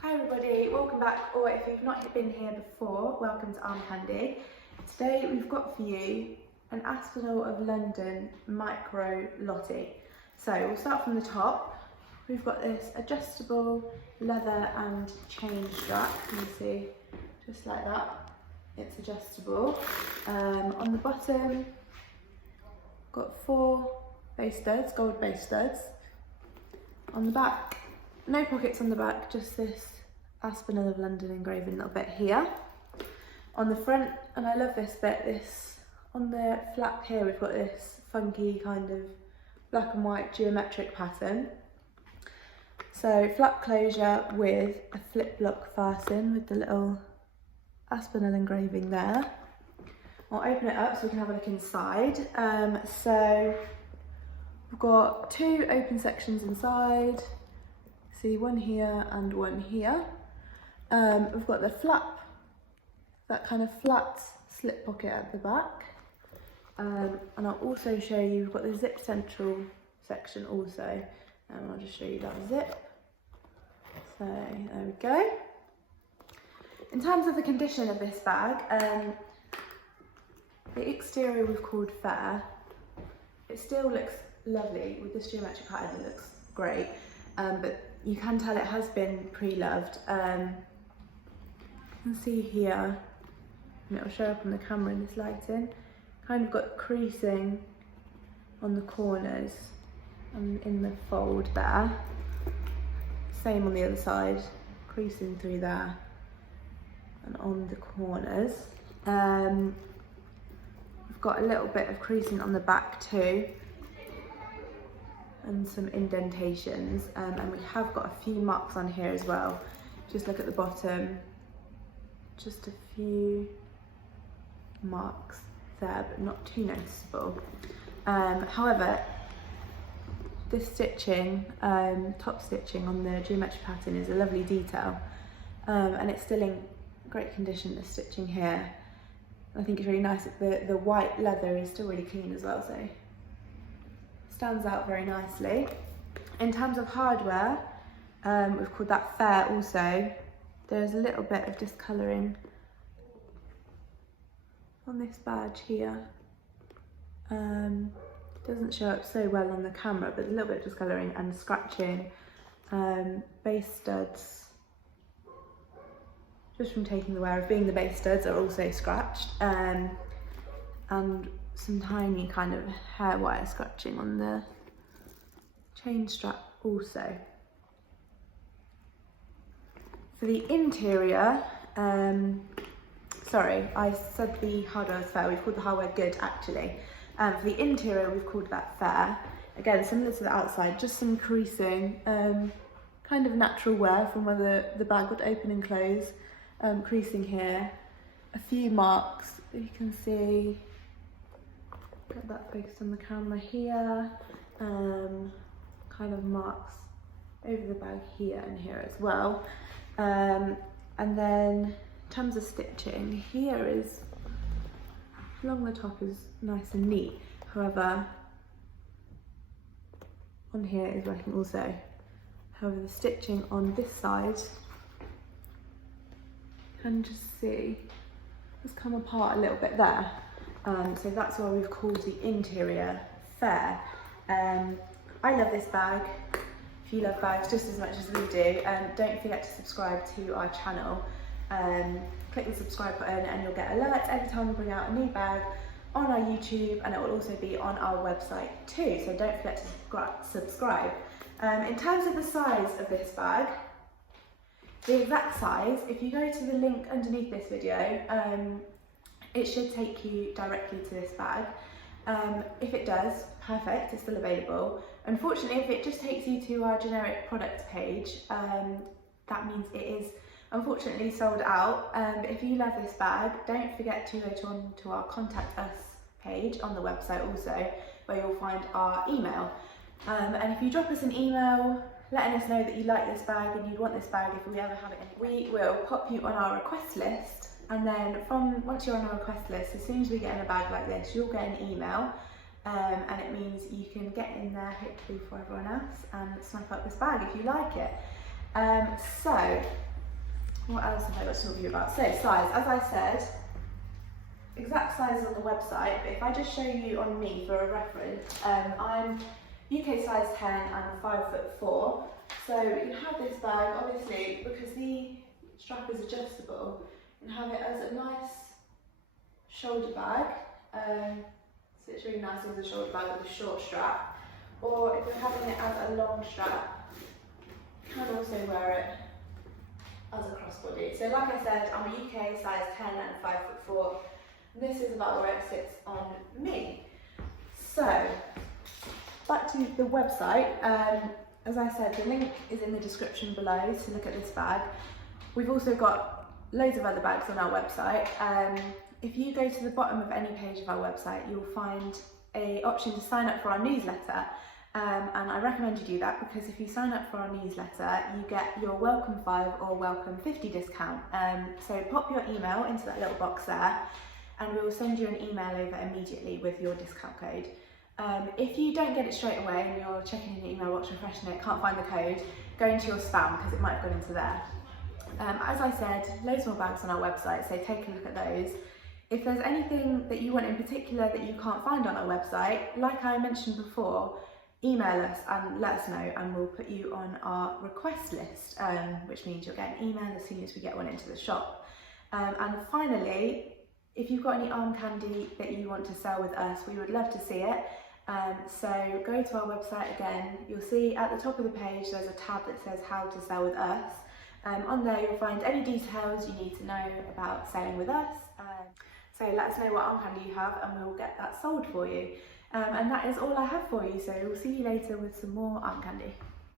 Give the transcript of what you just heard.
Hi everybody, welcome back, or if you've not been here before, welcome to Arm Candy. Today we've got for you an Aspinal of London micro Lottie. So we'll start from the top. We've got this adjustable leather and chain strap, you can see, just like that. It's adjustable. On the bottom, got 4 base studs, gold base studs. On the back, no pockets on the back, just this Aspinal of London engraving little bit here. On the front, and I love this bit, on the flap here we've got this funky kind of black and white geometric pattern. So flap closure with a flip block fasten with the little Aspinal engraving there. I'll open it up so we can have a look inside. So we've got 2 open sections inside. See, one here and one here. We've got the flap, that kind of flat slip pocket at the back. And I'll also show you, we've got the zip central section also. And I'll just show you that zip. So there we go. In terms of the condition of this bag, the exterior we've called fair. It still looks lovely with this geometric pattern, it looks great. But you can tell it has been pre-loved. You can see here, and it'll show up on the camera in this lighting, kind of got creasing on the corners and in the fold there. Same on the other side, creasing through there and on the corners. We've got a little bit of creasing on the back too, and some indentations, and we have got a few marks on here as well. Just look at the bottom, just a few marks there, but not too noticeable. However, this stitching, top stitching on the geometric pattern is a lovely detail, and it's still in great condition, the stitching here. I think it's really nice that the white leather is still really clean as well, so stands out very nicely. In terms of hardware, we've called that fair also. There's a little bit of discolouring on this badge here. Doesn't show up so well on the camera, but a little bit of discolouring and scratching. Base studs, just from taking the wear of being the base studs, are also scratched. And some tiny kind of hair wire scratching on the chain strap also. For the interior, sorry, I said the hardware was fair, we've called the hardware good actually. For the interior, we've called that fair. Again, similar to the outside, just some creasing, kind of natural wear from where the bag would open and close. Creasing here, a few marks that you can see. Get that focused on the camera here. Kind of marks over the bag here and here as well. And then in terms of stitching, here is, along the top is nice and neat. However, on here is working also. However, the stitching on this side, you can just see, it's come apart a little bit there. So that's why we've called the interior fair. I love this bag. If you love bags just as much as we do, don't forget to subscribe to our channel. Click the subscribe button and you'll get alerts every time we bring out a new bag on our YouTube, and it will also be on our website too, so don't forget to subscribe. In terms of the size of this bag, the exact size, if you go to the link underneath this video, it should take you directly to this bag. If it does, perfect, it's still available. Unfortunately, if it just takes you to our generic products page, that means it is unfortunately sold out. But if you love this bag, don't forget to go to our contact us page on the website also, where you'll find our email. And if you drop us an email letting us know that you like this bag and you'd want this bag if we ever have it in, we will pop you on our request list. And then once you're on our request list, as soon as we get in a bag like this, you'll get an email, and it means you can get in there hopefully for everyone else and snap up this bag if you like it. So what else have I got to talk to you about? So size, as I said, exact size on the website, but if I just show you on me for a reference, I'm UK size 10 and 5'4", so you can have this bag, obviously, because the strap is adjustable, you can have it as a nice shoulder bag, so it's really nice as a shoulder bag with a short strap, or if you're having it as a long strap, you can also wear it as a crossbody. So like I said, I'm a UK size 10 and 5'4", and this is about where it sits on me. So, back to the website, as I said, the link is in the description below to look at this bag. We've also got loads of other bags on our website. If you go to the bottom of any page of our website, you'll find an option to sign up for our newsletter. And I recommend you do that because if you sign up for our newsletter, you get your welcome 5 or welcome 50 discount. So pop your email into that little box there and we will send you an email over immediately with your discount code. If you don't get it straight away and you're checking in your email box, refreshing it, can't find the code, go into your spam because it might have gone into there. As I said, loads more bags on our website, so take a look at those. If there's anything that you want in particular that you can't find on our website, like I mentioned before, email us and let us know and we'll put you on our request list, which means you'll get an email as soon as we get one into the shop. And finally, if you've got any arm candy that you want to sell with us, we would love to see it. So go to our website again, you'll see at the top of the page there's a tab that says how to sell with us. On there you'll find any details you need to know about selling with us. So let us know what arm candy you have and we'll get that sold for you. And that is all I have for you, so we'll see you later with some more arm candy.